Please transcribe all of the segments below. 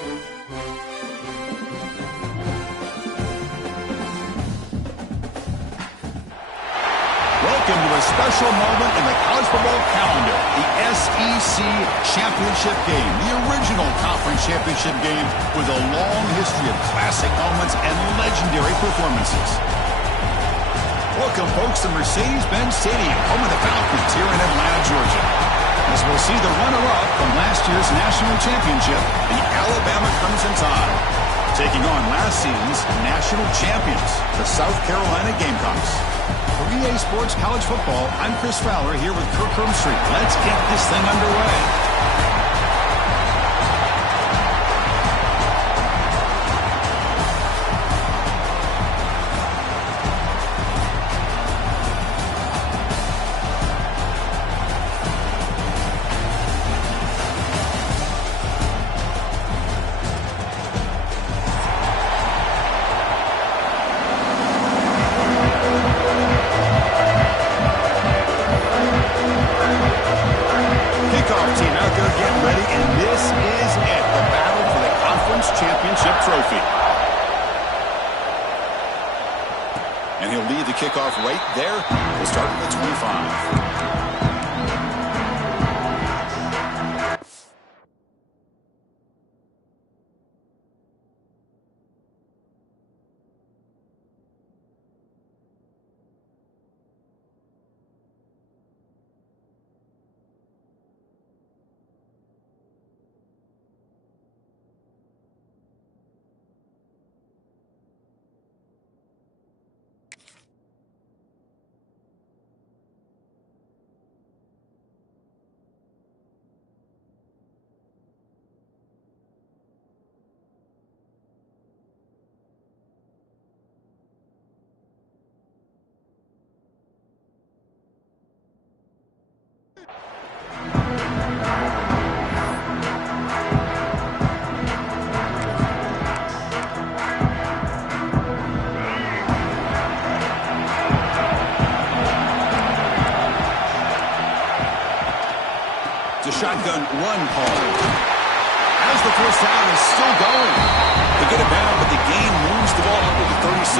Welcome to a special moment in the college football calendar, the SEC Championship Game, the original conference championship game with a long history of classic moments and legendary performances. Welcome, folks, to Mercedes-Benz Stadium, home of the Falcons here in Atlanta, Georgia. As we'll see the runner-up from last year's national championship, the Alabama Crimson Tide, taking on last season's national champions, the South Carolina Gamecocks. For EA Sports College Football, I'm Chris Fowler here with Kirk Street. Let's get this thing underway. And he'll lead the kickoff right there. We'll start at the 25. Shotgun run call. As the first down is still going. They get it down, but the gain moves the ball up to the 36.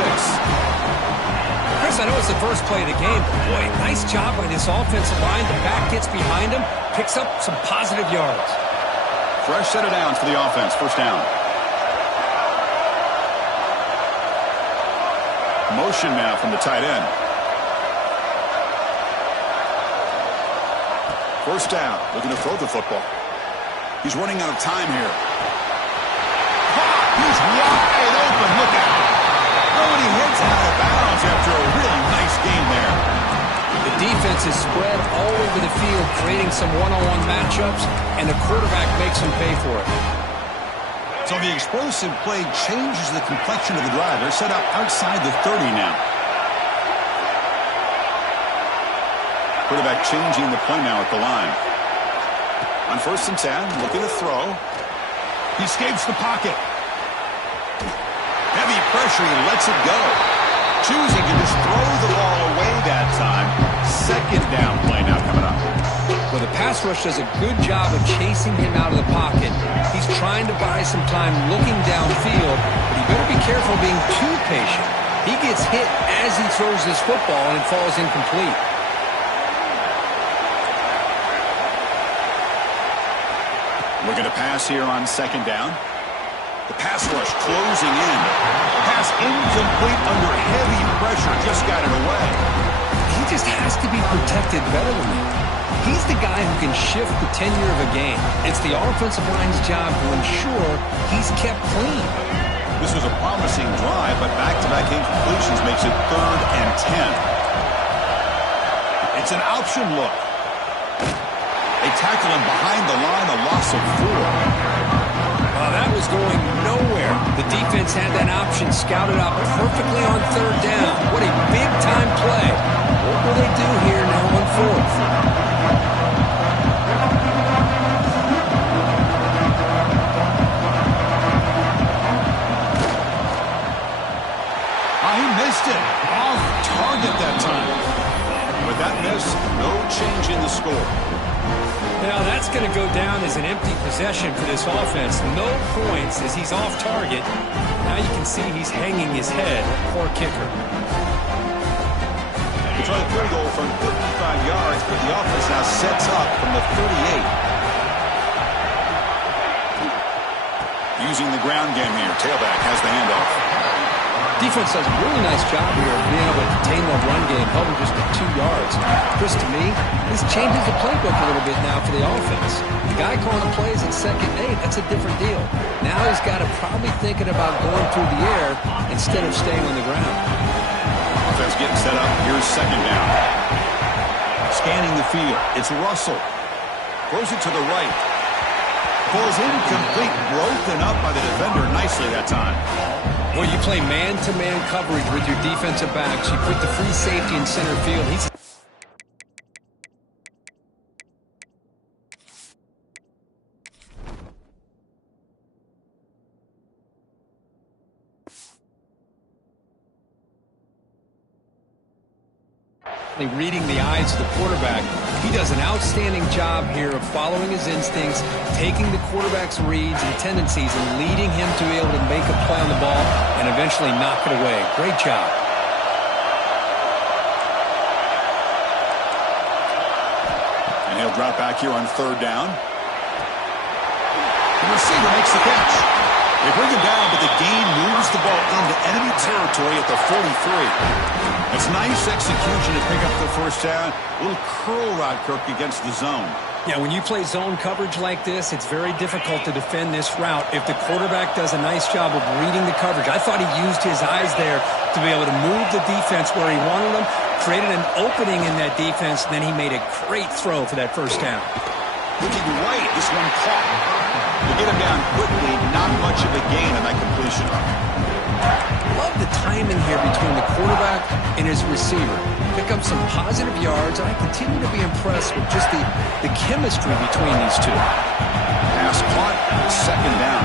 Chris, I know it's the first play of the game, but boy, nice job by this offensive line. The back gets behind him, picks up some positive yards. Fresh set of downs for the offense. First down. Motion now from the tight end. First down, looking to throw the football. He's running out of time here. He's wide open, look out. Oh, and he hits out of bounds after a really nice game there. The defense is spread all over the field, creating some one-on-one matchups, and the quarterback makes them pay for it. So the explosive play changes the complexion of the drive. They're set up outside the 30 now. Quarterback changing the play now at the line. On 1st and 10, looking to throw. He escapes the pocket. Heavy pressure, he lets it go. Choosing to just throw the ball away that time. Second down play now coming up. Well, the pass rush does a good job of chasing him out of the pocket. He's trying to buy some time looking downfield, but he better be careful being too patient. He gets hit as he throws this football, and it falls incomplete. Looking to pass here on 2nd down. The pass rush closing in. Pass incomplete under heavy pressure. Just got it away. He just has to be protected better than that. He's the guy who can shift the tenure of a game. It's the offensive line's job to ensure he's kept clean. This was a promising drive, but back-to-back incompletions makes it 3rd and 10. It's an option look. They tackle him behind the line, a loss of 4. That was going nowhere. The defense had that option scouted out perfectly on 3rd down. What a big-time play. What will they do here now on 4th? He missed it. Off target that time. With that miss, no change in the score. Now that's going to go down is an empty possession for this offense. No points as he's off target. Now you can see he's hanging his head. Poor kicker. They try the field goal from 55 yards, but the offense now sets up from the 38. Using the ground game here. Tailback has the handoff. Defense does a really nice job here of being able to contain that run game, held him just at 2 yards. Chris, to me, this changes the playbook a little bit now for the offense. The guy calling the plays at 2nd and 8, that's a different deal. Now he's got to probably thinking about going through the air instead of staying on the ground. Offense getting set up. Here's 2nd down. Scanning the field. It's Russell. Throws it to the right. Falls incomplete. Broken up by the defender nicely that time. Well, you play man-to-man coverage with your defensive backs. You put the free safety in center field. He's reading the eyes of the quarterback. He does an outstanding job here of following his instincts, taking the quarterback's reads and tendencies and leading him to be able to make a play on the ball and eventually knock it away. Great job. And he'll drop back here on 3rd down. The receiver makes the catch. They bring him down, but the gain moves the ball into enemy territory at the 43. It's nice execution to pick up the 1st down. A little curl route, Kirk, against the zone. Yeah, when you play zone coverage like this, it's very difficult to defend this route if the quarterback does a nice job of reading the coverage. I thought he used his eyes there to be able to move the defense where he wanted them, created an opening in that defense, and then he made a great throw for that 1st down. Looking right, this one caught. To get him down quickly, not much of a gain on that completion. Love the timing here between the quarterback and his receiver. Pick up some positive yards, and I continue to be impressed with just the chemistry between these two. Pass caught, 2nd down.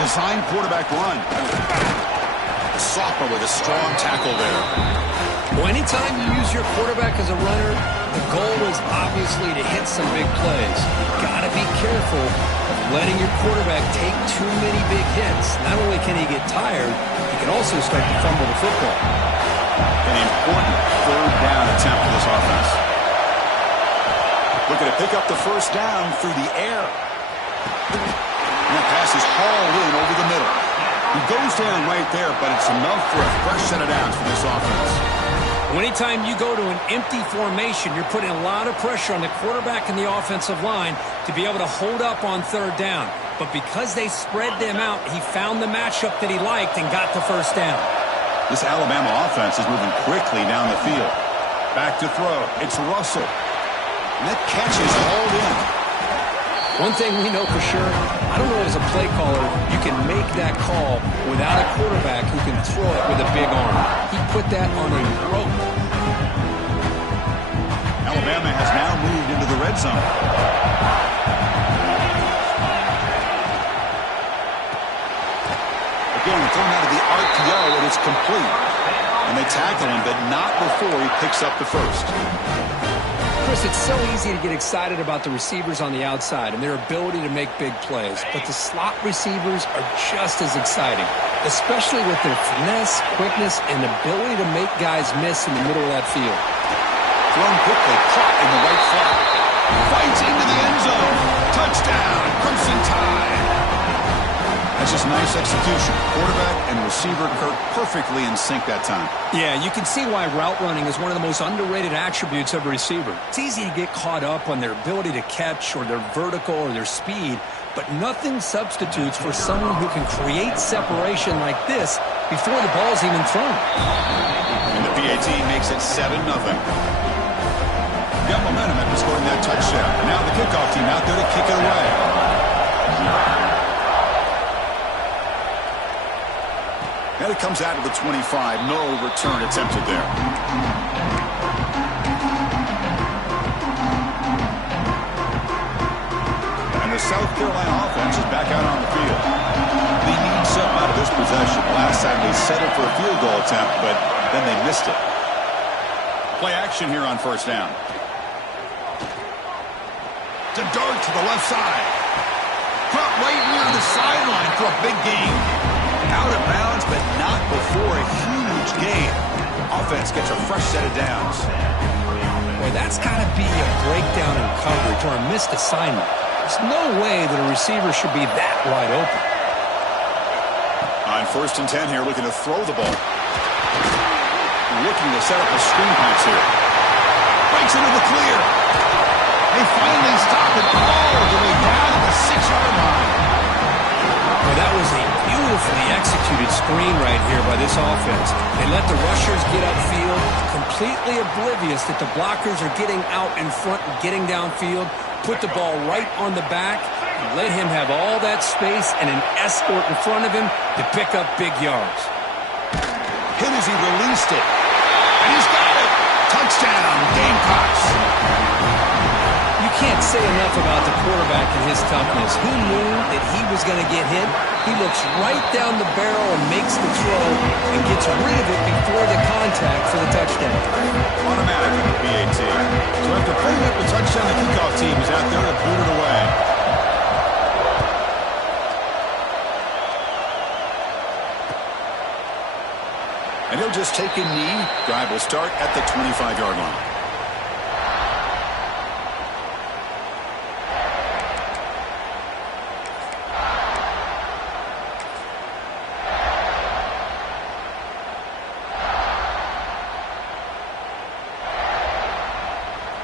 Design quarterback run. Sophomore with a strong tackle there. Well, anytime you use your quarterback as a runner, the goal is obviously to hit some big plays. You've got to be careful of letting your quarterback take too many big hits. Not only can he get tired, he can also start to fumble the football. An important 3rd down attempt for this offense. Looking to pick up the 1st down through the air. And that pass is hauled in over the middle. He goes down right there, but it's enough for a fresh set of downs for this offense. Anytime you go to an empty formation, you're putting a lot of pressure on the quarterback and the offensive line to be able to hold up on 3rd down. But because they spread them out, he found the matchup that he liked and got the 1st down. This Alabama offense is moving quickly down the field. Back to throw. It's Russell. And that catch is hauled in. One thing we know for sure, I don't know as a play caller, you can make that call without a quarterback who can throw it with a big arm. He put that on a rope. Alabama has now moved into the red zone. Again, thrown out of the RPO, and it's complete. And they tackle him, but not before he picks up the 1st. Chris, it's so easy to get excited about the receivers on the outside and their ability to make big plays, but the slot receivers are just as exciting, especially with their finesse, quickness, and ability to make guys miss in the middle of that field. Thrown quickly, caught in the right flat. Fights into the end zone. Touchdown, Crimson Tide. That's just nice execution. Quarterback and receiver, Kirk, perfectly in sync that time. Yeah, you can see why route running is one of the most underrated attributes of a receiver. It's easy to get caught up on their ability to catch or their vertical or their speed, but nothing substitutes for someone who can create separation like this before the ball's even thrown. And the PAT makes it 7-0. Got momentum after scoring that touchdown. And now the kickoff team out there to kick it away. And it comes out of the 25. No return attempted there. And the South Carolina offense is back out on the field. They need something out of this possession. Last time they settled for a field goal attempt, but then they missed it. Play action here on first down. To dart to the left side. Caught right near the sideline for a big gain. Out of bounds, but not before a huge gain. Offense gets a fresh set of downs. Boy, that's got to be a breakdown in coverage or a missed assignment. There's no way that a receiver should be that wide open. On first and 10 here, looking to throw the ball. Looking to set up a screen pass here. Breaks into the clear. They finally stop it all the way down to the 6-yard line. Well, that was a beautifully executed screen right here by this offense. They let the rushers get upfield, completely oblivious that the blockers are getting out in front and getting downfield, put the ball right on the back, and let him have all that space and an escort in front of him to pick up big yards. Hit as he released it. And he's got it. Touchdown, Gamecocks. You can't say enough about the quarterback and his toughness. He knew that he was going to get hit. He looks right down the barrel and makes the throw and gets rid of it before the contact for the touchdown. Automatic on the PAT. So after putting up the touchdown, the kickoff team is out there to boot it away. And he'll just take a knee. Drive will start at the 25-yard line.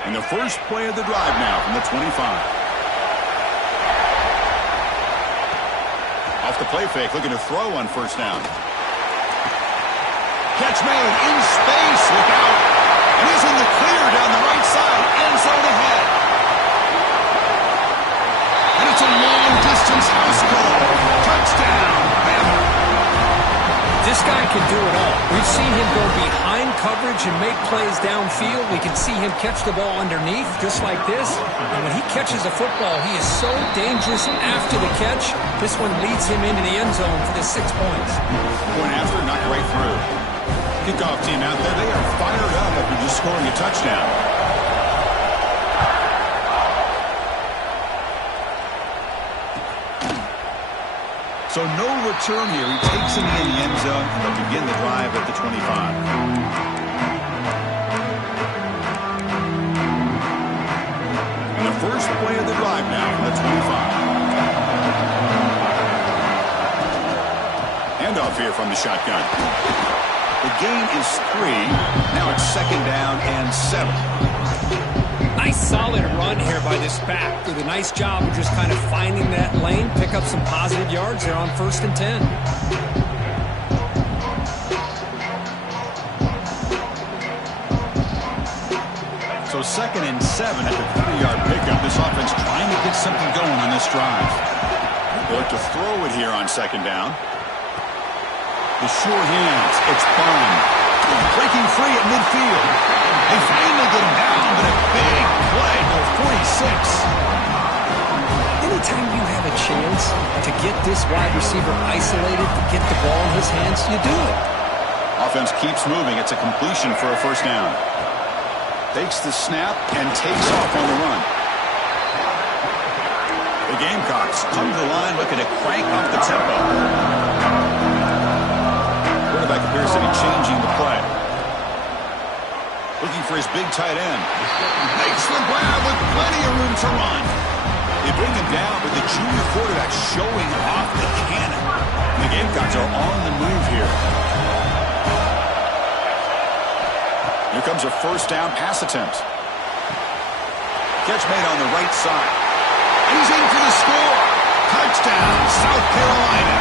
And the first play of the drive now from the 25. Off the play fake, looking to throw on first down. Catch made in space, look out. And he's in the clear down the right side, end zone ahead. And it's a long-distance house call. Touchdown, Bama. This guy can do it all. We've seen him go behind coverage and make plays downfield. We can see him catch the ball underneath, just like this. And when he catches a football, he is so dangerous after the catch. This one leads him into the end zone for the 6 points. Going after, knocked right through. Kickoff team out there, they are fired up after just scoring a touchdown. So no return here. He takes him in the end zone, and they'll begin the drive at the 25. And the first play of the drive now from the 25. Handoff here from the shotgun. The gain is 3. Now it's second down and 7. Nice solid run here by this back. Did a nice job of just kind of finding that lane, pick up some positive yards there on first and 10. So second and 7 at the 30-yard pickup. This offense trying to get something going on this drive. They look to throw it here on second down. The short hands, it's Bond. Breaking free at midfield. They finally get him down, but a big play to 46. Anytime you have a chance to get this wide receiver isolated, to get the ball in his hands, you do it. Offense keeps moving. It's a completion for a first down. Takes the snap and takes off on the run. The Gamecocks come to the line looking to crank up the tempo. Quarterback appears to be changing the play. Looking for his big tight end. Makes the grab with plenty of room to run. They bring him down with the junior quarterback showing off the cannon. The Gamecocks are on the move here. Here comes a first down pass attempt. Catch made on the right side. And he's in for the score. Touchdown, South Carolina.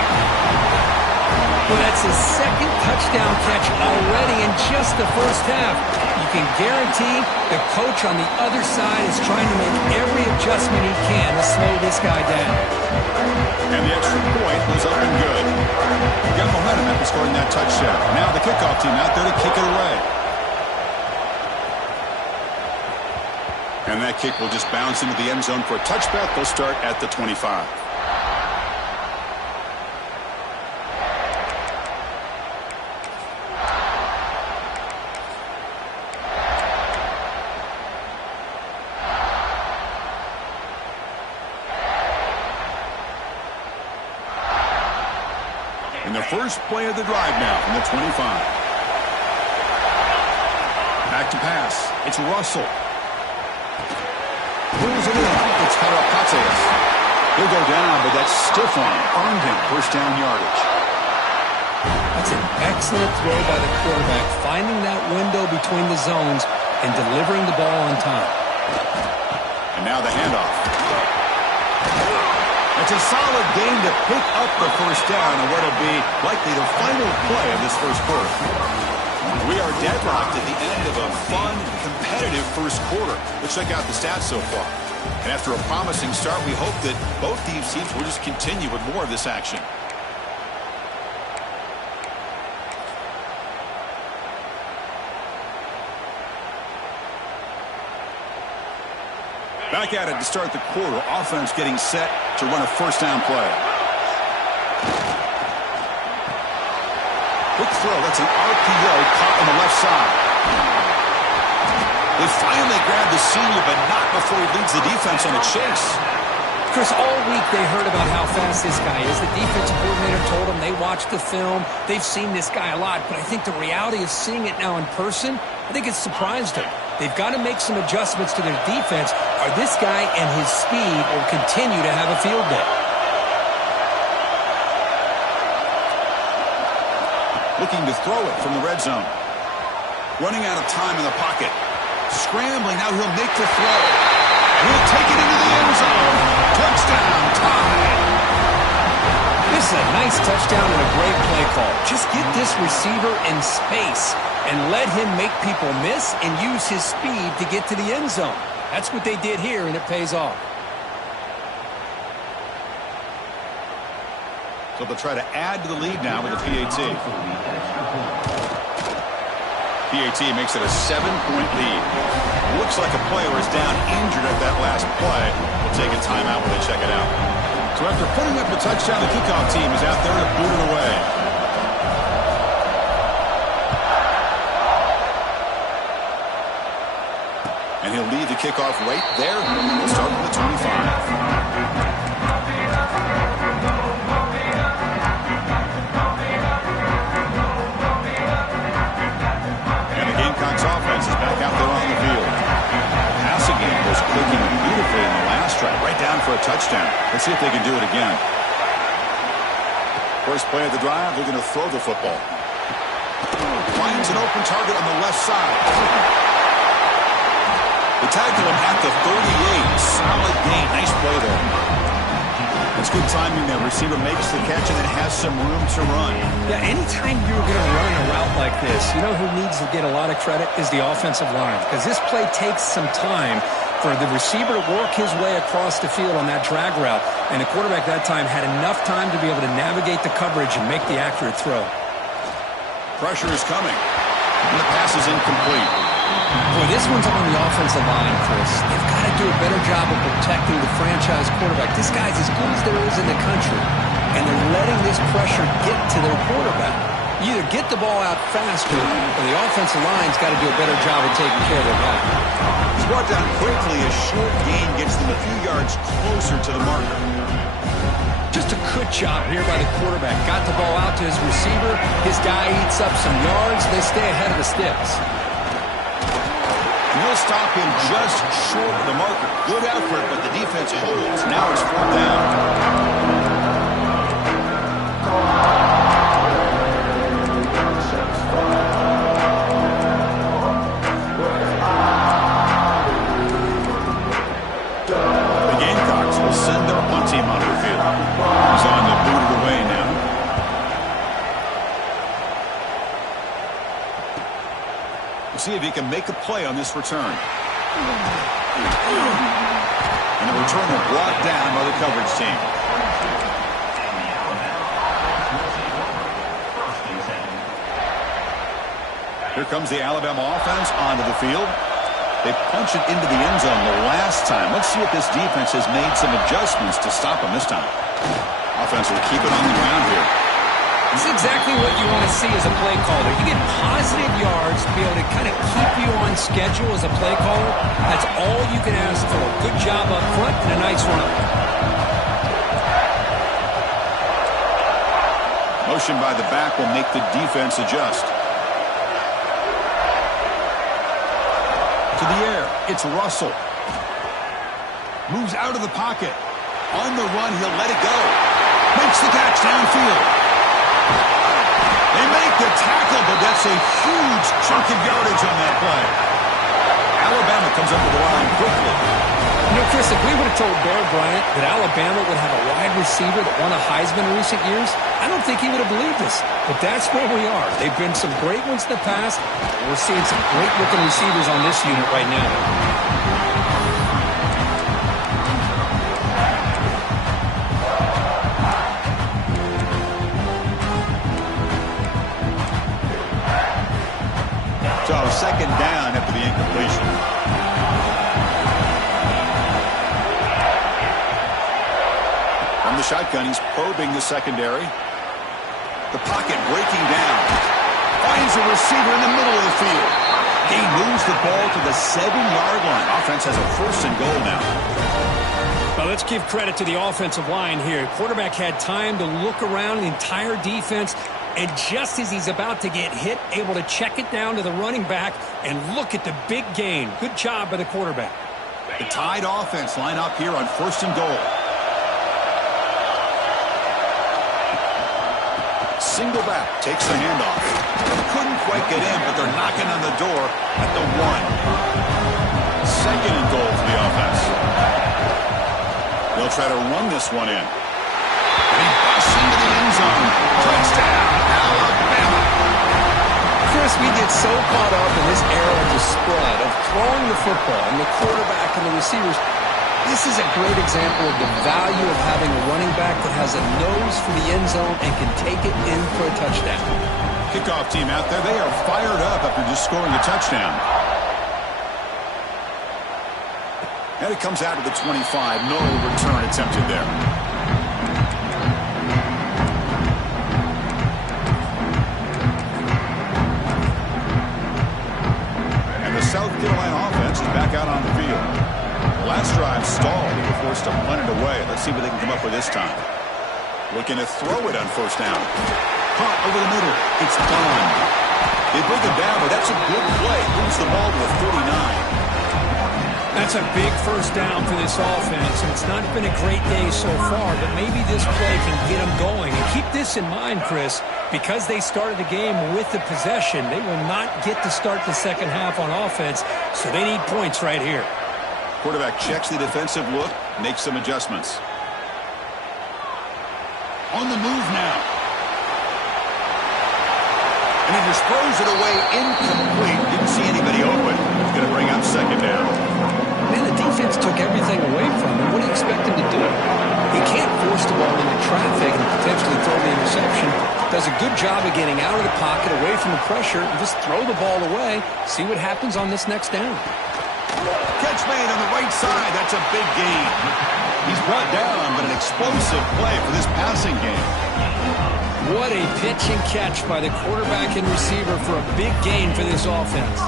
Well, that's his second touchdown catch already in just the first half. You can guarantee the coach on the other side is trying to make every adjustment he can to slow this guy down. And the extra point was up and good. Got momentum after scoring that touchdown. Now the kickoff team out there to kick it away. And that kick will just bounce into the end zone for a touchback. They'll start at the 25. And the first play of the drive now from the 25. Back to pass. It's Russell. Pulls it in. It's Karapates. He'll go down, but that stiff arm earned him first down yardage. That's an excellent throw by the quarterback, finding that window between the zones and delivering the ball on time. And now the handoff. It's a solid game to pick up the first down in what will be likely the final play of this first quarter. We are deadlocked at the end of a fun, competitive first quarter. Let's check out the stats so far. And after a promising start, we hope that both these teams will just continue with more of this action. Back at it to start the quarter. Offense getting set to run a first down play. Quick throw. That's an RPO caught on the left side. They finally grabbed the senior, but not before he leads the defense on a chase. Chris, all week they heard about how fast this guy is. The defensive coordinator told them they watched the film. They've seen this guy a lot, but I think the reality of seeing it now in person, I think it's surprised them. They've got to make some adjustments to their defense, or this guy and his speed will continue to have a field day. Looking to throw it from the red zone. Running out of time in the pocket. Scrambling, now he'll make the throw. He'll take it into the end zone. Touchdown, tied. This is a nice touchdown and a great play call. Just get this receiver in space and let him make people miss and use his speed to get to the end zone. That's what they did here, and it pays off. So they'll try to add to the lead now with a PAT. PAT makes it a 7-point lead. Looks like a player is down injured at that last play. We'll take a timeout when they check it out. So after putting up a touchdown, the kickoff team is out there to boot it away. And he'll lead the kickoff right there. We'll start with the 25. Offense is back out there on the field. The passing game was clicking beautifully in the last drive, right down for a touchdown. Let's see if they can do it again. First play of the drive, they're going to throw the football. Finds an open target on the left side. They tackle him at the 38. Solid gain. Nice play there. It's good timing there. Receiver makes the catch and then has some room to run. Yeah, anytime you're going to run a route like this, you know who needs to get a lot of credit is the offensive line. Because this play takes some time for the receiver to work his way across the field on that drag route. And the quarterback that time had enough time to be able to navigate the coverage and make the accurate throw. Pressure is coming. And the pass is incomplete. Boy, this one's on the offensive line, Chris. They've got to do a better job of protecting the franchise quarterback. This guy's as good as there is in the country, and they're letting this pressure get to their quarterback. You either get the ball out faster, or the offensive line's got to do a better job of taking care of their guy. He's brought down quickly. A short gain gets them a few yards closer to the marker. Just a good job here by the quarterback. Got the ball out to his receiver. His guy eats up some yards. They stay ahead of the sticks. He'll stop him just short of the marker. Good effort, but the defense holds. Now it's 4th down. The Gamecocks will send their punt team onto the field. He's on to boot it away now. See if he can make a play on this return. And the returner brought down by the coverage team. Here comes the Alabama offense onto the field. They punch it into the end zone the last time. Let's see if this defense has made some adjustments to stop them this time. Offense will keep it on the ground here. This is exactly what you want to see as a play caller. You get positive yards to be able to kind of keep you on schedule as a play caller. That's all you can ask for. Good job up front and a nice run. motion by the back will make the defense adjust. To the air, it's Russell. Moves out of the pocket. On the run, he'll let it go. Makes the catch downfield. They make the tackle, but that's a huge chunk of yardage on that play. Alabama comes up with the line quickly. You know, Chris, if we would have told Bear Bryant that Alabama would have a wide receiver that won a Heisman in recent years, I don't think he would have believed us. But that's where we are. They've been some great ones in the past. We're seeing some great looking receivers on this unit right now. So second down after the incompletion. From the shotgun, he's probing the secondary. The pocket breaking down. Finds a receiver in the middle of the field. He moves the ball to the 7-yard line. Offense has a 1st and goal now. Well, let's give credit to the offensive line here. Quarterback had time to look around the entire defense, and just as he's about to get hit, able to check it down to the running back and look at the big gain. Good job by the quarterback. The Tide offense line up here on 1st and goal. Single back, takes the handoff. Couldn't quite get in, but they're knocking on the door at the 1. 2nd and goal for the offense. They'll try to run this one in. And he busts into the end zone. Touchdown, Alabama. Chris, we get so caught up in this era of the spread, of throwing the football, and the quarterback and the receivers. This is a great example of the value of having a running back that has a nose for the end zone and can take it in for a touchdown. Kickoff team out there, they are fired up after just scoring a touchdown. And it comes out to the 25. No return attempted there. And the South Carolina offense is back out on the field. Last drive stalled. They were forced to punt it away. Let's see what they can come up with this time. Looking to throw it on 1st down. Caught over the middle. It's gone. They bring it down, but that's a good play. Moves the ball to the 49. That's a big 1st down for this offense, and it's not been a great day so far, but maybe this play can get them going. And keep this in mind, Chris, because they started the game with the possession, they will not get to start the second half on offense, so they need points right here. Quarterback checks the defensive look, makes some adjustments. On the move now. And he just throws it away incomplete. Didn't see anybody open. He's going to bring up 2nd down. Man, the defense took everything away from him. What do you expect him to do? He can't force the ball into traffic and potentially throw the interception. Does a good job of getting out of the pocket, away from the pressure, and just throw the ball away. See what happens on this next down. Catch made on the right side. That's a big gain. He's brought down, but an explosive play for this passing game. What a pitch and catch by the quarterback and receiver for a big gain for this offense.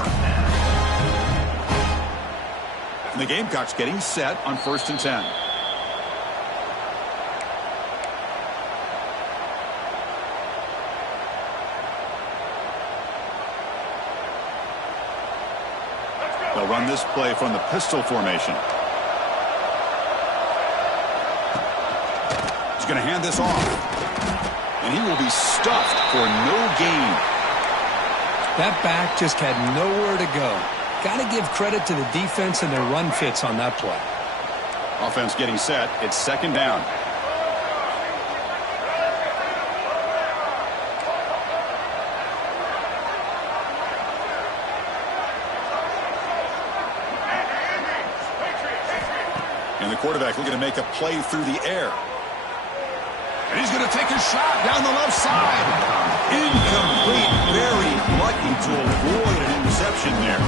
And the Gamecocks getting set on 1st and 10. They'll run this play from the pistol formation. He's going to hand this off. And he will be stuffed for no gain. That back just had nowhere to go. Got to give credit to the defense and their run fits on that play. Offense getting set. It's 2nd down. And the quarterback looking to make a play through the air. And he's going to take a shot down the left side. Incomplete. Very lucky to avoid an interception there.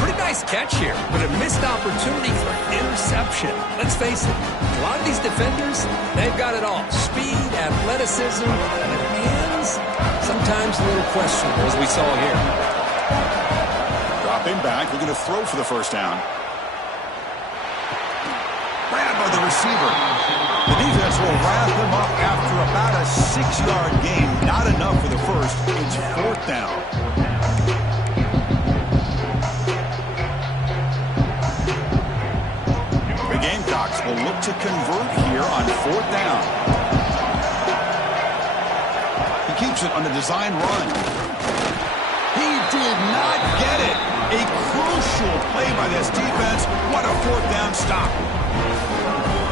Pretty nice catch here, but a missed opportunity for interception. Let's face it, a lot of these defenders, they've got it all. Speed, athleticism, and their hands, sometimes a little questionable, as we saw here. Dropping back, looking to throw for the 1st down. Grabbed by the receiver. The defense will wrap him up after After about a 6-yard gain, not enough for the first. It's 4th down. The Gamecocks will look to convert here on 4th down. He keeps it on the design run. He did not get it. A crucial play by this defense. What a 4th down stop.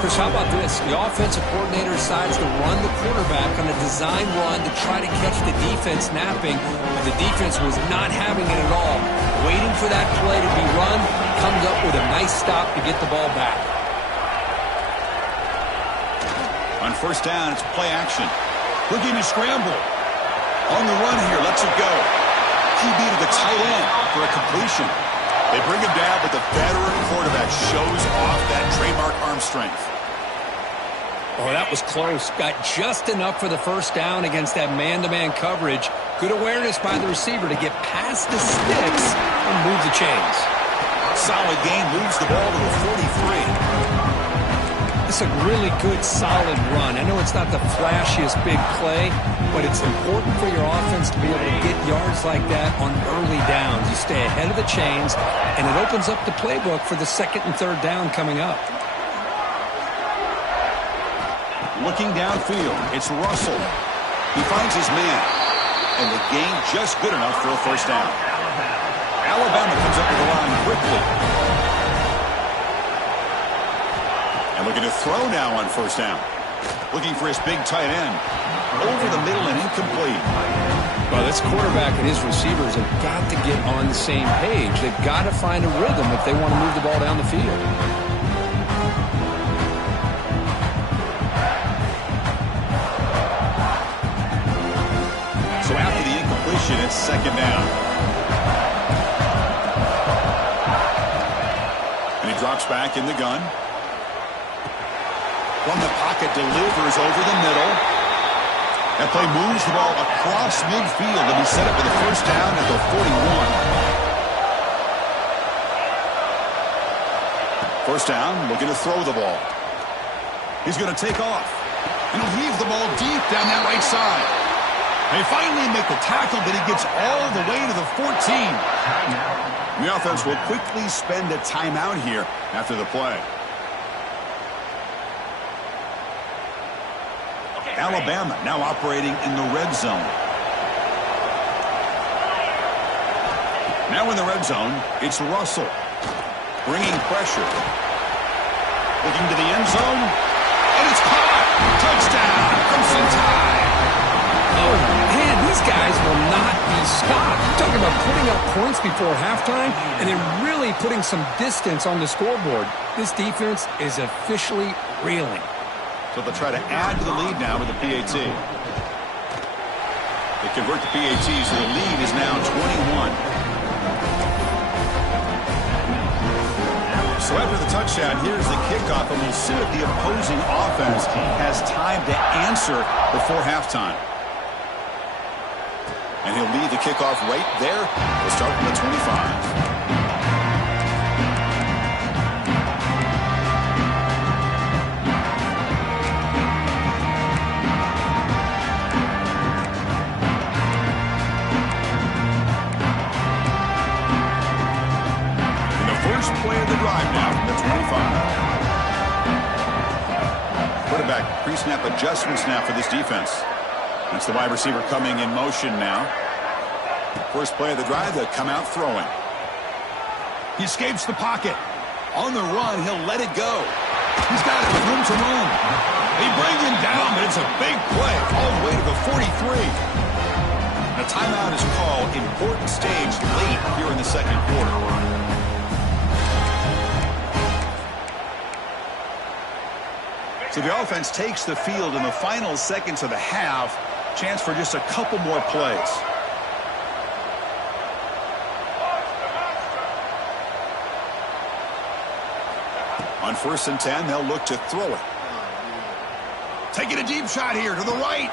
Chris, how about this? The offensive coordinator decides to run the quarterback on a design run to try to catch the defense napping. But the defense was not having it at all. Waiting for that play to be run, comes up with a nice stop to get the ball back. On 1st down, it's play action. Looking to scramble. On the run here, lets it go. QB to the tight end for a completion. They bring him down, but the veteran quarterback shows off that trademark arm strength. Oh, that was close. Got just enough for the 1st down against that man-to-man coverage. Good awareness by the receiver to get past the sticks and move the chains. Solid gain, moves the ball to the 43. It's a really good, solid run. I know it's not the flashiest big play, but it's important for your offense to be able to get yards like that on early downs. You stay ahead of the chains, and it opens up the playbook for the 2nd and 3rd down coming up. Looking downfield, it's Russell. He finds his man, and the gain just good enough for a 1st down. Alabama comes up with the line quickly. And looking to throw now on 1st down. Looking for his big tight end. Over the middle and incomplete. Well, this quarterback and his receivers have got to get on the same page. They've got to find a rhythm if they want to move the ball down the field. So after the incompletion, it's 2nd down. And he drops back in the gun. From the pocket, delivers over the middle. That play moves the ball across midfield and be set up with a 1st down at the 41. 1st down, looking to throw the ball. He's going to take off. And he'll heave the ball deep down that right side. They finally make the tackle, but he gets all the way to the 14. The offense will quickly spend a timeout here after the play. Alabama now operating in the red zone. Now in the red zone, it's Russell. Bringing pressure. Looking to the end zone. And it's caught. Touchdown. Crimson Tide. Oh, man, these guys will not be stopped. You're talking about putting up points before halftime and then really putting some distance on the scoreboard. This defense is officially reeling. So they'll try to add to the lead now with the PAT. They convert the PAT, so the lead is now 21. So after the touchdown, here's the kickoff, and we'll see if the opposing offense has time to answer before halftime. And he'll lead the kickoff right there. We'll start from the 25. Play of the drive now from the 25. Quarterback pre-snap adjustments now for this defense. That's the wide receiver coming in motion now. First play of the drive, they'll come out throwing. He escapes the pocket. On the run, he'll let it go. He's got it with room to run. They bring him down, but it's a big play all the way to the 43. A timeout is called. Important stage late here in the 2nd quarter. So the offense takes the field in the final seconds of the half. Chance for just a couple more plays. On 1st and 10, they'll look to throw it. Taking a deep shot here to the right.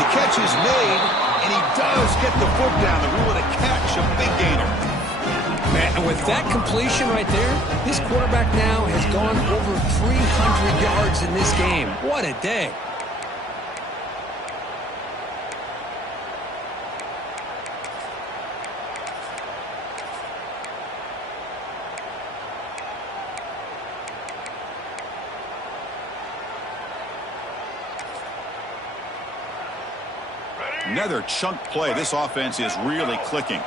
The catch is made, and he does get the foot down. The rule of a catch, a big gainer. Man, and with that completion right there, this quarterback now has gone over 300 yards in this game. What a day. Another chunk play. This offense is really clicking.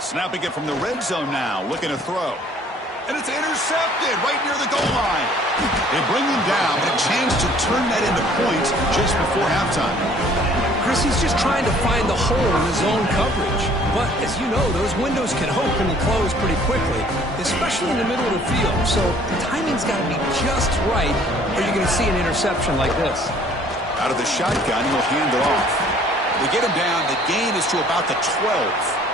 Snapping it from the red zone now, looking to throw. And it's intercepted right near the goal line. They bring him down, but a chance to turn that into points just before halftime. Chris, he's just trying to find the hole in his own coverage. But, as you know, those windows can open and close pretty quickly, especially in the middle of the field. So the timing's got to be just right, or you're going to see an interception like this. Out of the shotgun, he'll hand it off. They get him down. The gain is to about the 12.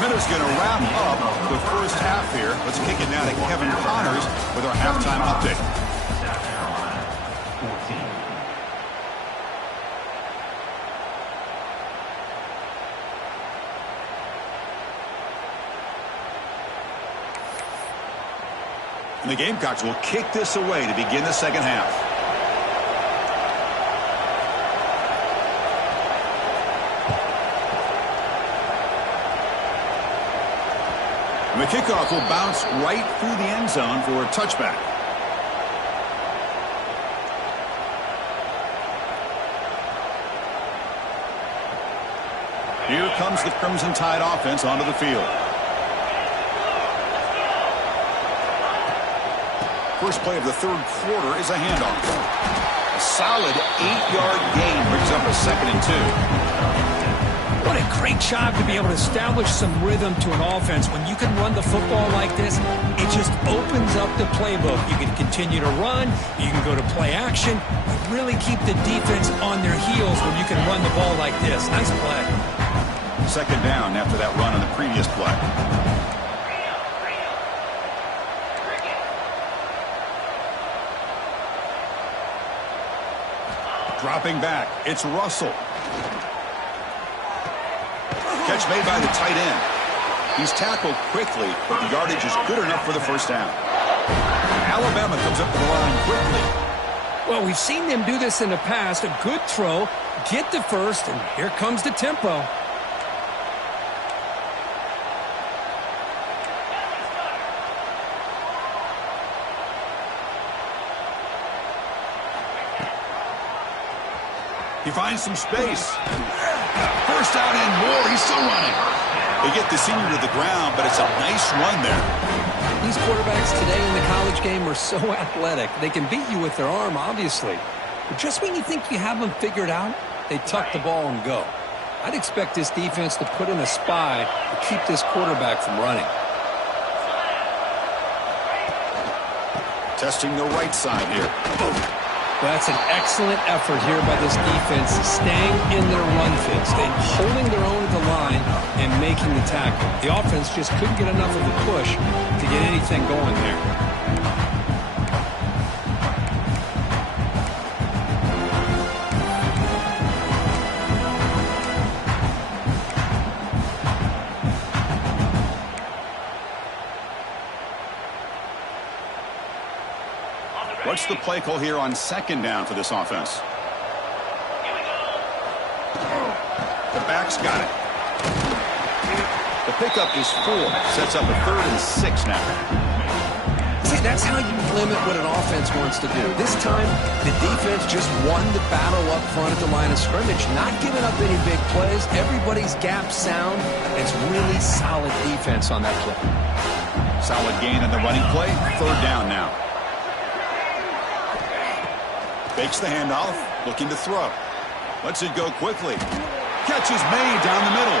Miller's going to wrap up the first half here. Let's kick it now to Kevin Connors with our halftime update. And the Gamecocks will kick this away to begin the second half. The kickoff will bounce right through the end zone for a touchback. Here comes the Crimson Tide offense onto the field. First play of the third quarter is a handoff. A solid 8-yard gain brings up a 2nd and 2. What a great job to be able to establish some rhythm to an offense. When you can run the football like this, it just opens up the playbook. You can continue to run. You can go to play action. You really keep the defense on their heels when you can run the ball like this. Nice play. 2nd down after that run on the previous play. Dropping back, it's Russell. Catch made by the tight end. He's tackled quickly, but the yardage is good enough for the first down. Alabama comes up to the line quickly. Well, we've seen them do this in the past. A good throw, get the first, and here comes the tempo. He finds some space. First down and more. He's still running. They get the senior to the ground, but it's a nice run there. These quarterbacks today in the college game are so athletic. They can beat you with their arm, obviously. But just when you think you have them figured out, they tuck the ball and go. I'd expect this defense to put in a spy to keep this quarterback from running. Testing the right side here. Well, that's an excellent effort here by this defense, staying in their run fits, staying holding their own at the line and making the tackle. The offense just couldn't get enough of a push to get anything going there. What's the play call here on 2nd down for this offense? The back's got it. The pickup is 4. Sets up a 3rd and 6 now. See, that's how you limit what an offense wants to do. This time, the defense just won the battle up front at the line of scrimmage, not giving up any big plays. Everybody's gap sound. It's really solid defense on that play. Solid gain on the running play. 3rd down now. Fakes the handoff, looking to throw. Lets it go quickly. Catch is made down the middle.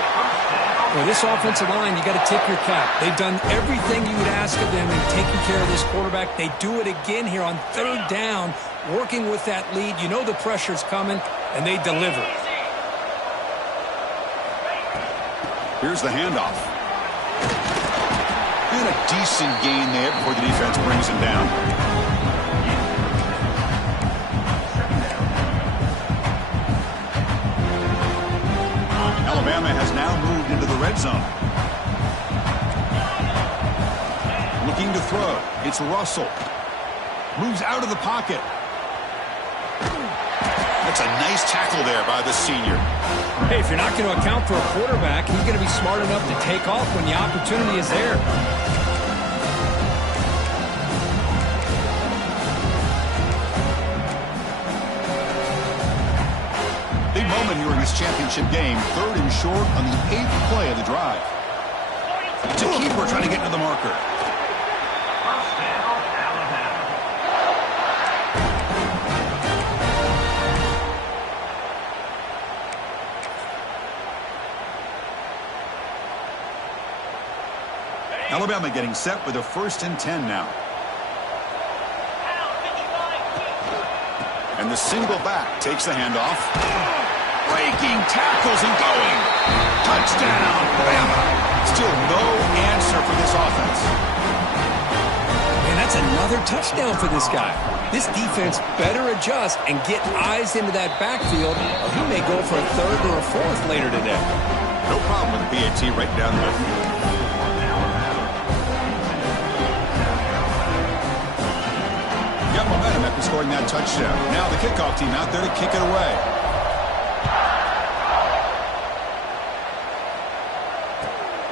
Well, this offensive line, you got to tip your cap. They've done everything you would ask of them in taking care of this quarterback. They do it again here on 3rd down, working with that lead. You know the pressure's coming, and they deliver. Here's the handoff. And a decent gain there before the defense brings him down. Alabama has now moved into the red zone. Looking to throw. It's Russell. Moves out of the pocket. That's a nice tackle there by the senior. Hey, if you're not going to account for a quarterback, he's going to be smart enough to take off when the opportunity is there. Big moment here in this championship game. 3rd and short on the 8th play of the drive. It's a keeper trying to get to the marker. Alabama getting set with a 1st and 10 now. And the single back takes the handoff. Breaking tackles and going. Touchdown, Bama. Still no answer for this offense. And that's another touchdown for this guy. This defense better adjust and get eyes into that backfield, or he may go for a 3rd or a 4th later today. No problem with the PAT right down the middle. Got momentum after scoring that touchdown. Now the kickoff team out there to kick it away.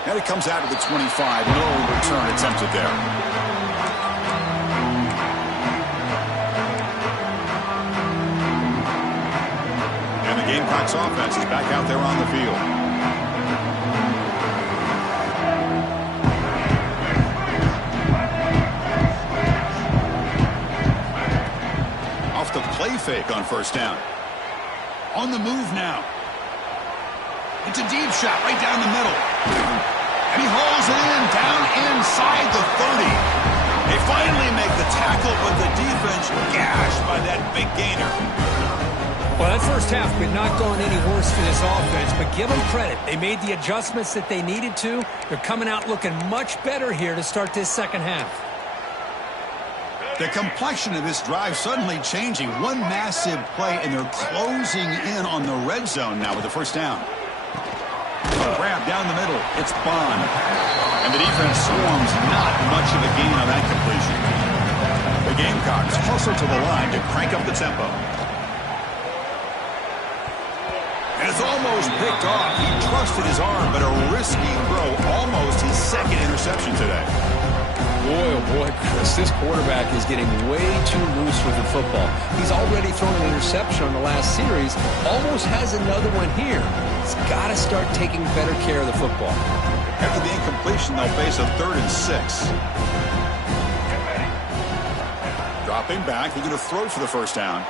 And it comes out to the 25. No return attempted there. And the Gamecocks offense is back out there on the field. Off the play fake on 1st down. On the move now. It's a deep shot right down the middle. And he hauls it in down inside the 30. They finally make the tackle, but the defense gashed by that big gainer. Well, that first half could not gone any worse for this offense, but give them credit. They made the adjustments that they needed to. They're coming out looking much better here to start this second half. The complexion of this drive suddenly changing. One massive play, and they're closing in on the red zone now with the 1st down. Grab down the middle. It's Bond. And the defense swarms. Not much of a gain on that completion. The Gamecocks hustle to the line to crank up the tempo. And it's almost picked off. He trusted his arm, but a risky throw. Almost his 2nd interception today. Boy, oh boy, Chris, this quarterback is getting way too loose with the football. He's already thrown an interception on the last series, almost has another one here. He's got to start taking better care of the football. After the incompletion, they'll face a 3rd and 6. Dropping back, he's going to throw for the 1st down.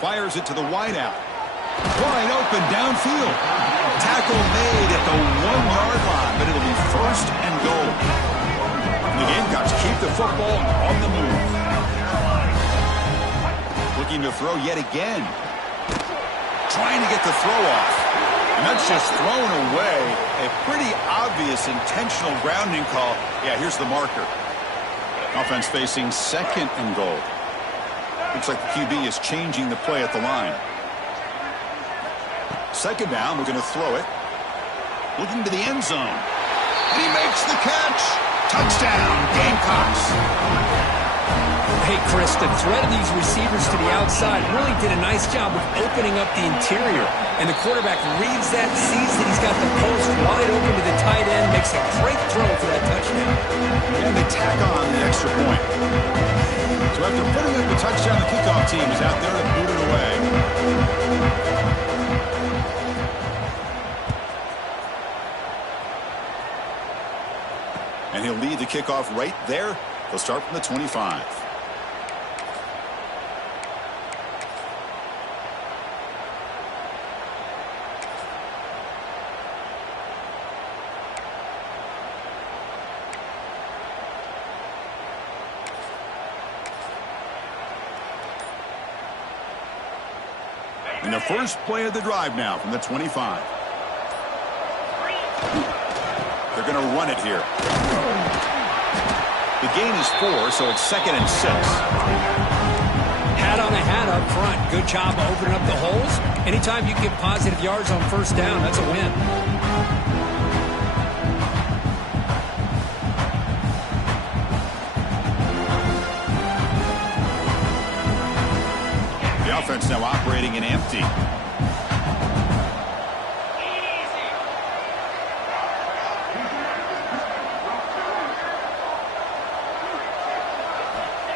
Fires it to the wideout. Wide open downfield. Tackle made at the 1-yard line, but it'll be 1st and goal. The Gamecocks keep the football on the move. Looking to throw yet again. Trying to get the throw off. And that's just thrown away. A pretty obvious intentional grounding call. Yeah, here's the marker. Offense facing 2nd and goal. Looks like the QB is changing the play at the line. 2nd down, we're going to throw it. Looking to the end zone. And he makes the catch. Touchdown, Gamecocks. Hey, Chris, the threat of these receivers to the outside really did a nice job of opening up the interior. And the quarterback reads that, sees that he's got the post wide open to the tight end, makes a great throw for that touchdown. And they tack on the extra point. So after putting up the touchdown, the kickoff team is out there to boot it away. And he'll lead the kickoff right there. He'll start from the 25. And the first play of the drive now from the 25. They're going to run it here. The gain is 4, so it's 2nd and 6. Hat on a hat up front. Good job of opening up the holes. Anytime you get positive yards on 1st down, that's a win. operating an empty.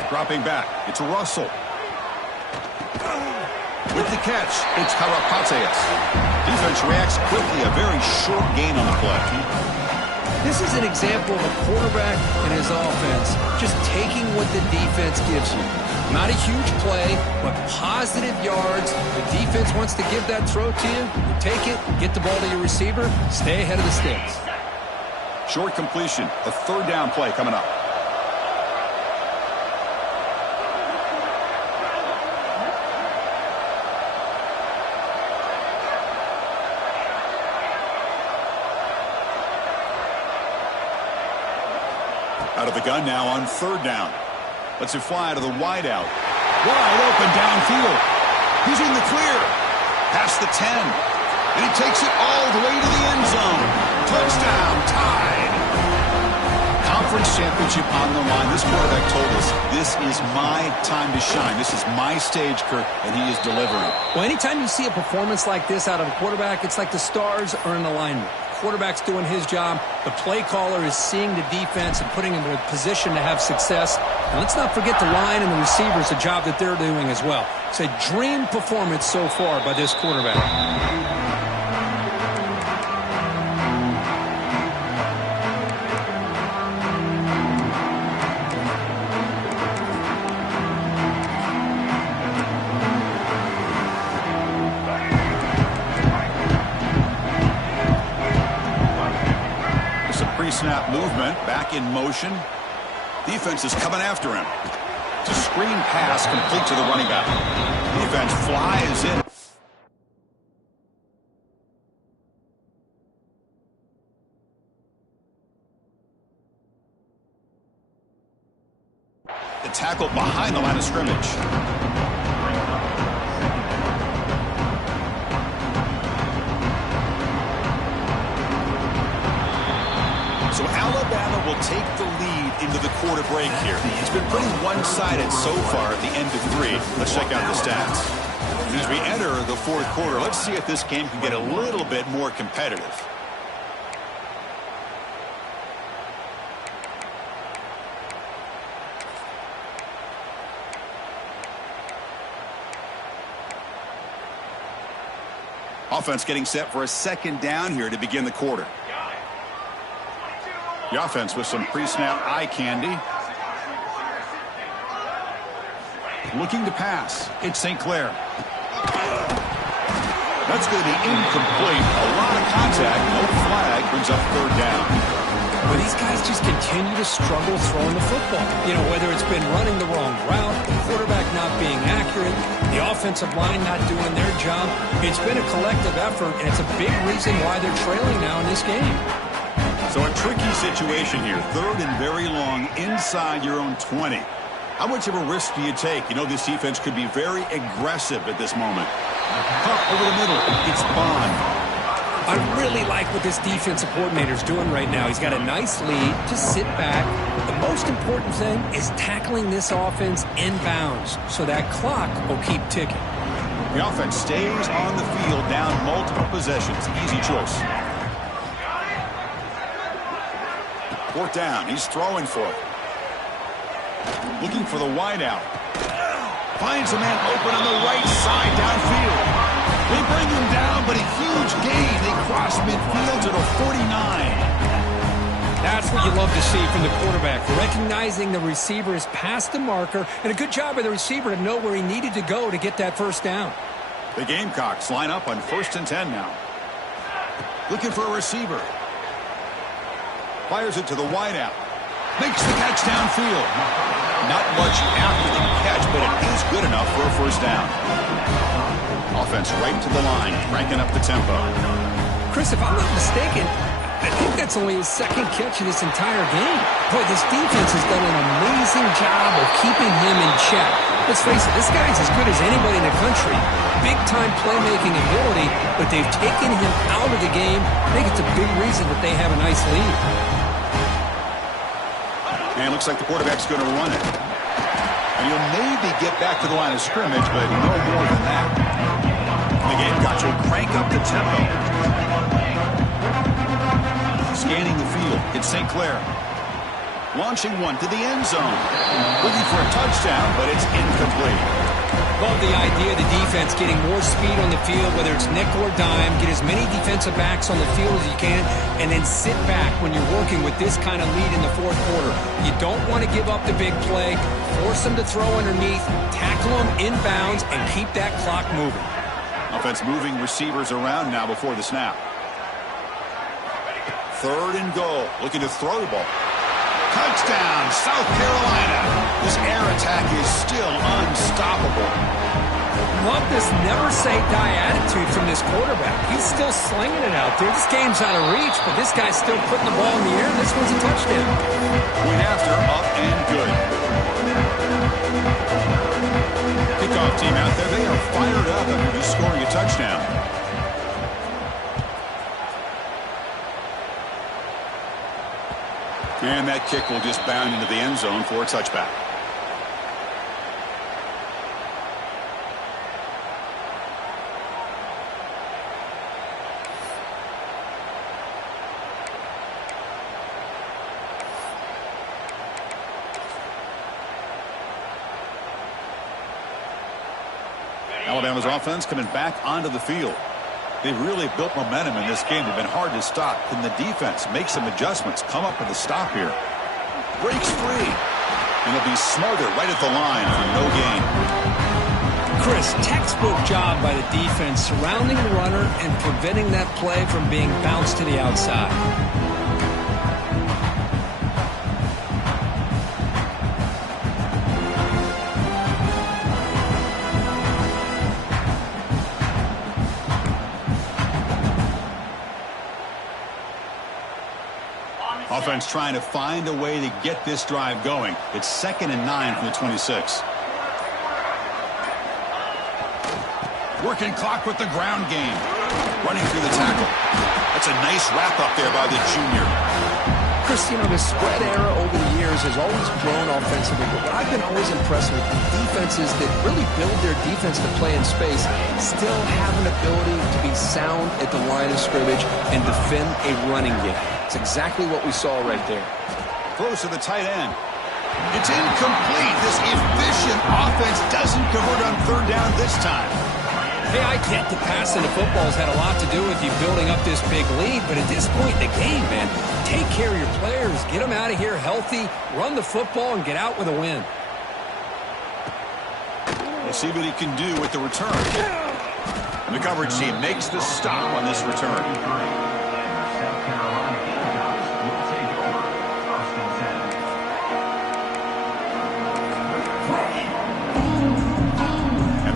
Dropping back, it's Russell. With the catch, it's Karapateas. Defense reacts quickly, a very short gain on the play. This is an example of a quarterback and his offense just taking what the defense gives you. Not a huge play, but positive yards. The defense wants to give that throw to you. You take it, get the ball to your receiver, stay ahead of the sticks. Short completion, a third down play coming up. Out of the gun now on third down. Lets it fly to the wide out. Wide open downfield. He's in the clear. Past the 10. And he takes it all the way to the end zone. Touchdown, Tide. Conference championship on the line. This quarterback told us, this is my time to shine. This is my stage, Kirk, and he is delivering. Well, anytime you see a performance like this out of a quarterback, it's like the stars are in alignment. Quarterback's doing his job. The play caller is seeing the defense and putting him in a position to have success. And let's not forget the line and the receivers, the job that they're doing as well. It's a dream performance so far by this quarterback. Snap movement, back in motion. Defense is coming after him. It's a screen pass complete to the running back. Defense flies in. The tackle behind the line of scrimmage. So Alabama will take the lead into the quarter break here. It's been pretty one-sided so far at the end of 3. Let's check out the stats. As we enter the fourth quarter, let's see if this game can get a little bit more competitive. Offense getting set for a second down here to begin the quarter. The offense with some pre-snap eye candy. Looking to pass. It's St. Clair. That's going to be incomplete. A lot of contact. No flag. Brings up third down. But these guys just continue to struggle throwing the football. You know, whether it's been running the wrong route, the quarterback not being accurate, the offensive line not doing their job. It's been a collective effort, and it's a big reason why they're trailing now in this game. So a tricky situation here. Third and very long inside your own 20. How much of a risk do you take? You know, this defense could be very aggressive at this moment. Up over the middle. It's Bond. I really like what this defensive coordinator's doing right now. He's got a nice lead. Just sit back. The most important thing is tackling this offense inbounds so that clock will keep ticking. The offense stays on the field down multiple possessions. Easy choice. Fourth down. He's throwing for it. Looking for the wideout. Finds a man open on the right side downfield. They bring him down, but a huge gain. They cross midfield to the 49. That's what you love to see from the quarterback. Recognizing the receiver is past the marker, and a good job by the receiver to know where he needed to go to get that first down. The Gamecocks line up on 1st and 10 now. Looking for a receiver. Fires it to the wideout. Makes the catch downfield. Not much after the catch, but it is good enough for a first down. Offense right to the line, cranking up the tempo. Chris, if I'm not mistaken, I think that's only his second catch of this entire game. Boy, this defense has done an amazing job of keeping him in check. Let's face it, this guy's as good as anybody in the country. Big-time playmaking ability, but they've taken him out of the game. I think it's a big reason that they have a nice lead. And looks like the quarterback's going to run it. And he'll maybe get back to the line of scrimmage, but no more than that. The Gamecocks will crank up the tempo. Scanning the field. It's St. Clair. Launching one to the end zone. Looking for a touchdown, but it's incomplete. Love the idea of the defense getting more speed on the field, whether it's nickel or dime. Get as many defensive backs on the field as you can, and then sit back when you're working with this kind of lead in the fourth quarter. You don't want to give up the big play. Force them to throw underneath, tackle them inbounds, and keep that clock moving. Offense moving receivers around now before the snap. 3rd and goal. Looking to throw the ball. Touchdown, South Carolina. This air attack is still unstoppable. Love this never-say-die attitude from this quarterback. He's still slinging it out there. This game's out of reach, but this guy's still putting the ball in the air. This one's a touchdown. Point after, up and good. Kickoff team out there. They are fired up after just scoring a touchdown. And that kick will just bound into the end zone for a touchback. Alabama's offense coming back onto the field. They've really built momentum in this game. They've been hard to stop. Can the defense make some adjustments? Come up with a stop here. Breaks free. And he'll be smothered right at the line for no gain. Chris, textbook job by the defense surrounding the runner and preventing that play from being bounced to the outside. Offense trying to find a way to get this drive going. It's 2nd and 9 from the 26. Working clock with the ground game. Running through the tackle. That's a nice wrap up there by the junior. Chris, you know, the spread era over the years has always grown offensively, but what I've been always impressed with the defenses that really build their defense to play in space still have an ability to be sound at the line of scrimmage and defend a running game. It's exactly what we saw right there. Throws to the tight end. It's incomplete. This efficient offense doesn't convert on 3rd down this time. Hey, I get the pass into football has had a lot to do with you building up this big lead, but at this point in the game, man, take care of your players, get them out of here healthy, run the football, and get out with a win. We'll see what he can do with the return. And the coverage team makes the stop on this return.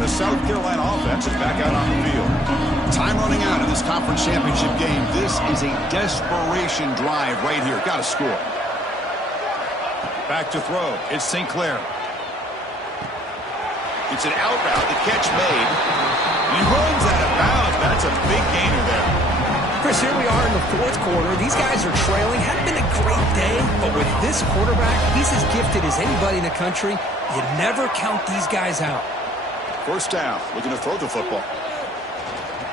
The South Carolina offense is back out on the field. Time running out in this conference championship game. This is a desperation drive right here. Got to score. Back to throw. It's St. Clair. It's an out route. The catch made. And he runs out of bounds. That's a big gainer there. Chris, here we are in the 4th quarter. These guys are trailing. Hadn't been a great day, but with this quarterback, he's as gifted as anybody in the country. You never count these guys out. 1st down, looking to throw the football.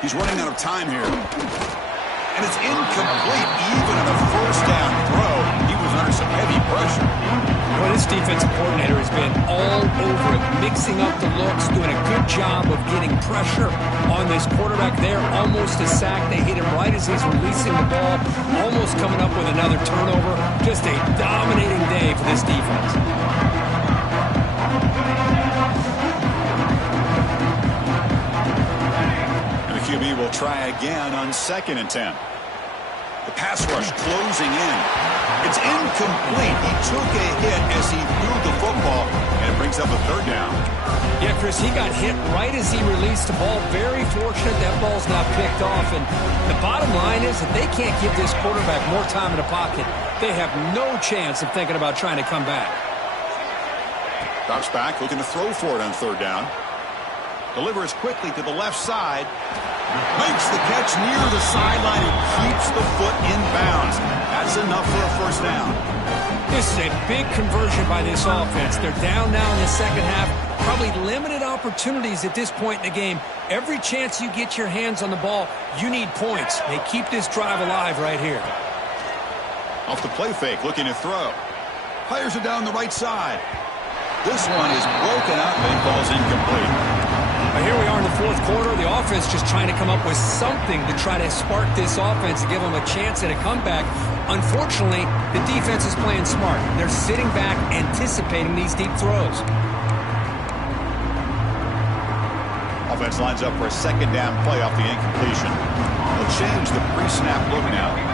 He's running out of time here. And it's incomplete even on a 1st down throw. He was under some heavy pressure. Well, this defensive coordinator has been all over it, mixing up the looks, doing a good job of getting pressure on this quarterback there. Almost a sack. They hit him right as he's releasing the ball, almost coming up with another turnover. Just a dominating day for this defense. QB will try again on 2nd and 10. The pass rush closing in. It's incomplete. He took a hit as he threw the football, and it brings up a 3rd down. Yeah, Chris, he got hit right as he released the ball. Very fortunate that ball's not picked off. And the bottom line is that they can't give this quarterback more time in the pocket. They have no chance of thinking about trying to come back. Drops back, looking to throw for it on 3rd down. Delivers quickly to the left side. Makes the catch near the sideline and keeps the foot in bounds. That's That's enough for a first down. This is a big conversion by this offense. They're down now in the second half. Probably limited opportunities at this point in the game. Every chance you get your hands on the ball, you need points. They keep this drive alive right here. Off the play fake, looking to throw. Fires it down the right side. This one is broken up and falls incomplete. Here we are in the fourth quarter. The offense just trying to come up with something to try to spark this offense and give them a chance at a comeback. Unfortunately, the defense is playing smart. They're sitting back, anticipating these deep throws. Offense lines up for a second down play off the incompletion. They'll change the pre-snap look now.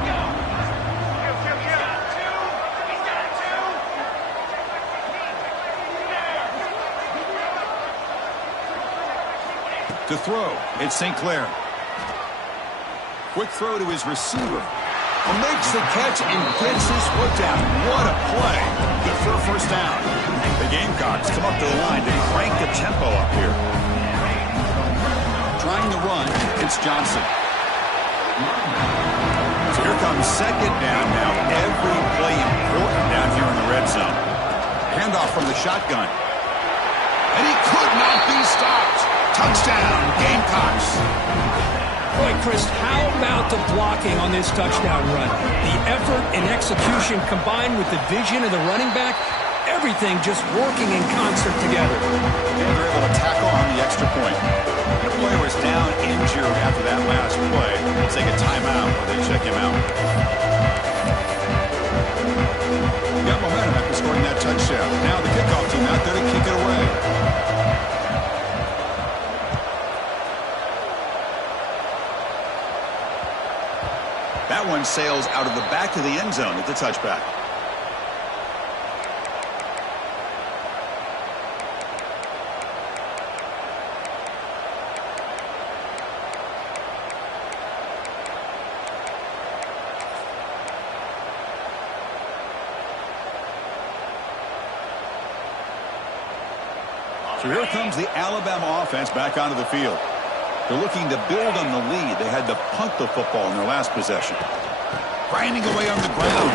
To throw, it's St. Clair. Quick throw to his receiver. Makes the catch and gets his foot down. What a play. Good for a first down. The Gamecocks come up to the line to crank the tempo up here. Trying to run, it's Johnson. So here comes second down now. Every play important down here in the red zone. Handoff from the shotgun. And he could not be stopped. Touchdown, Gamecocks. Boy, Chris, how about the blocking on this touchdown run? The effort and execution combined with the vision of the running back, everything just working in concert together. And they're able to tackle on the extra point. The player was down injured after that last play. They'll take a timeout while they check him out. Got momentum after scoring that touchdown. Now the kickoff team out there to kick it away. That one sails out of the back of the end zone at the touchback. So here comes the Alabama offense back onto the field. They're looking to build on the lead. They had to punt the football in their last possession. Grinding away on the ground.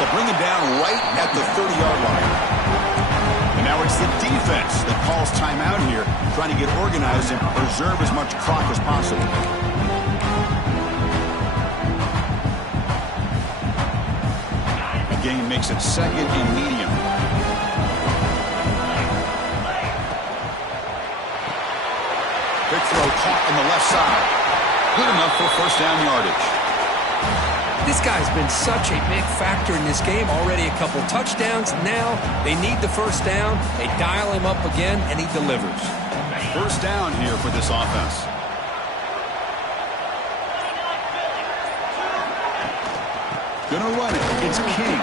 They'll bring him down right at the 30-yard line. And now it's the defense that calls timeout here, trying to get organized and preserve as much clock as possible. The game makes it second and medium. Big throw caught on the left side. Good enough for first down yardage. This guy's been such a big factor in this game. Already a couple touchdowns. Now they need the first down. They dial him up again, and he delivers. First down here for this offense. Gonna run it. It's King.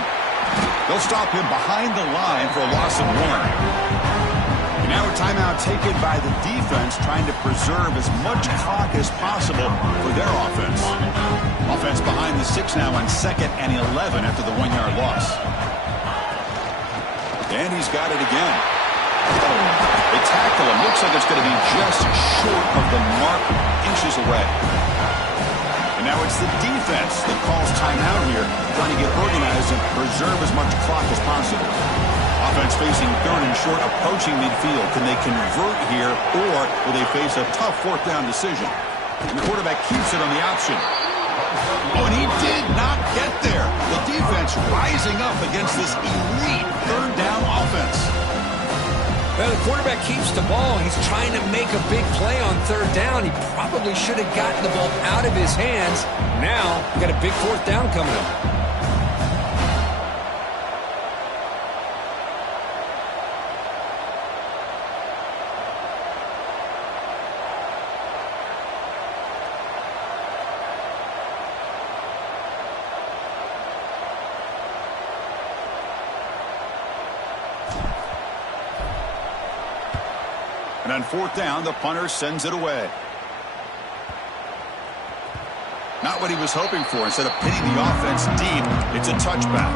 They'll stop him behind the line for a loss of 1. And now a timeout taken by the defense, trying to preserve as much clock as possible for their offense. Offense behind the 6 now on 2nd and 11 after the 1-yard loss. And he's got it again. They tackle him. Looks like it's going to be just short of the mark, inches away. And now it's the defense that calls timeout here, trying to get organized and preserve as much clock as possible. Offense facing 3rd and short, approaching midfield. Can they convert here, or will they face a tough 4th down decision? And the quarterback keeps it on the option. Oh, and he did not get there. The defense rising up against this elite 3rd down offense. Well, the quarterback keeps the ball. He's trying to make a big play on 3rd down. He probably should have gotten the ball out of his hands. Now, we got a big 4th down coming up. And on 4th down, the punter sends it away. Not what he was hoping for. Instead of pinning the offense deep, it's a touchback.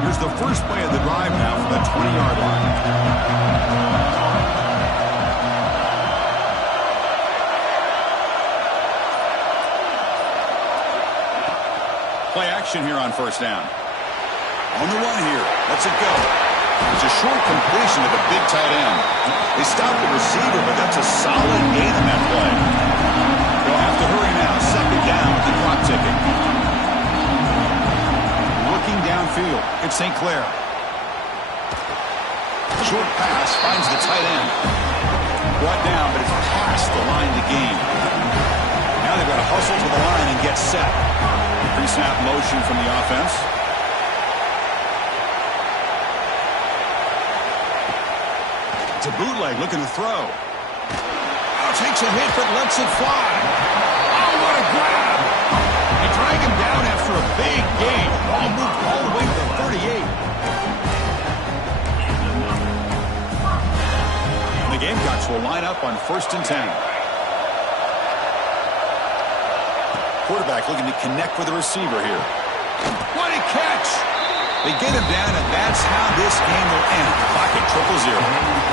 Here's the first play of the drive now from the 20-yard line. action here on first down. On the run here. Lets it go. It's a short completion to the big tight end. They stopped the receiver, but that's a solid gain on that play. They'll have to hurry now. Second down with the clock ticking. Looking downfield. It's St. Clair. Short pass finds the tight end. Brought down, but it's past the line to gain. Now they've got to hustle to the line and get set. Pre-snap motion from the offense. It's a bootleg looking to throw. Oh, takes a hit but lets it fly. Oh, what a grab. They drag him down after a big gain. Ball moved all the way to the 38. And the Gamecocks will line up on 1st and 10. Quarterback looking to connect with the receiver here. What a catch! They get him down, and that's how this game will end. Clock at 0-0.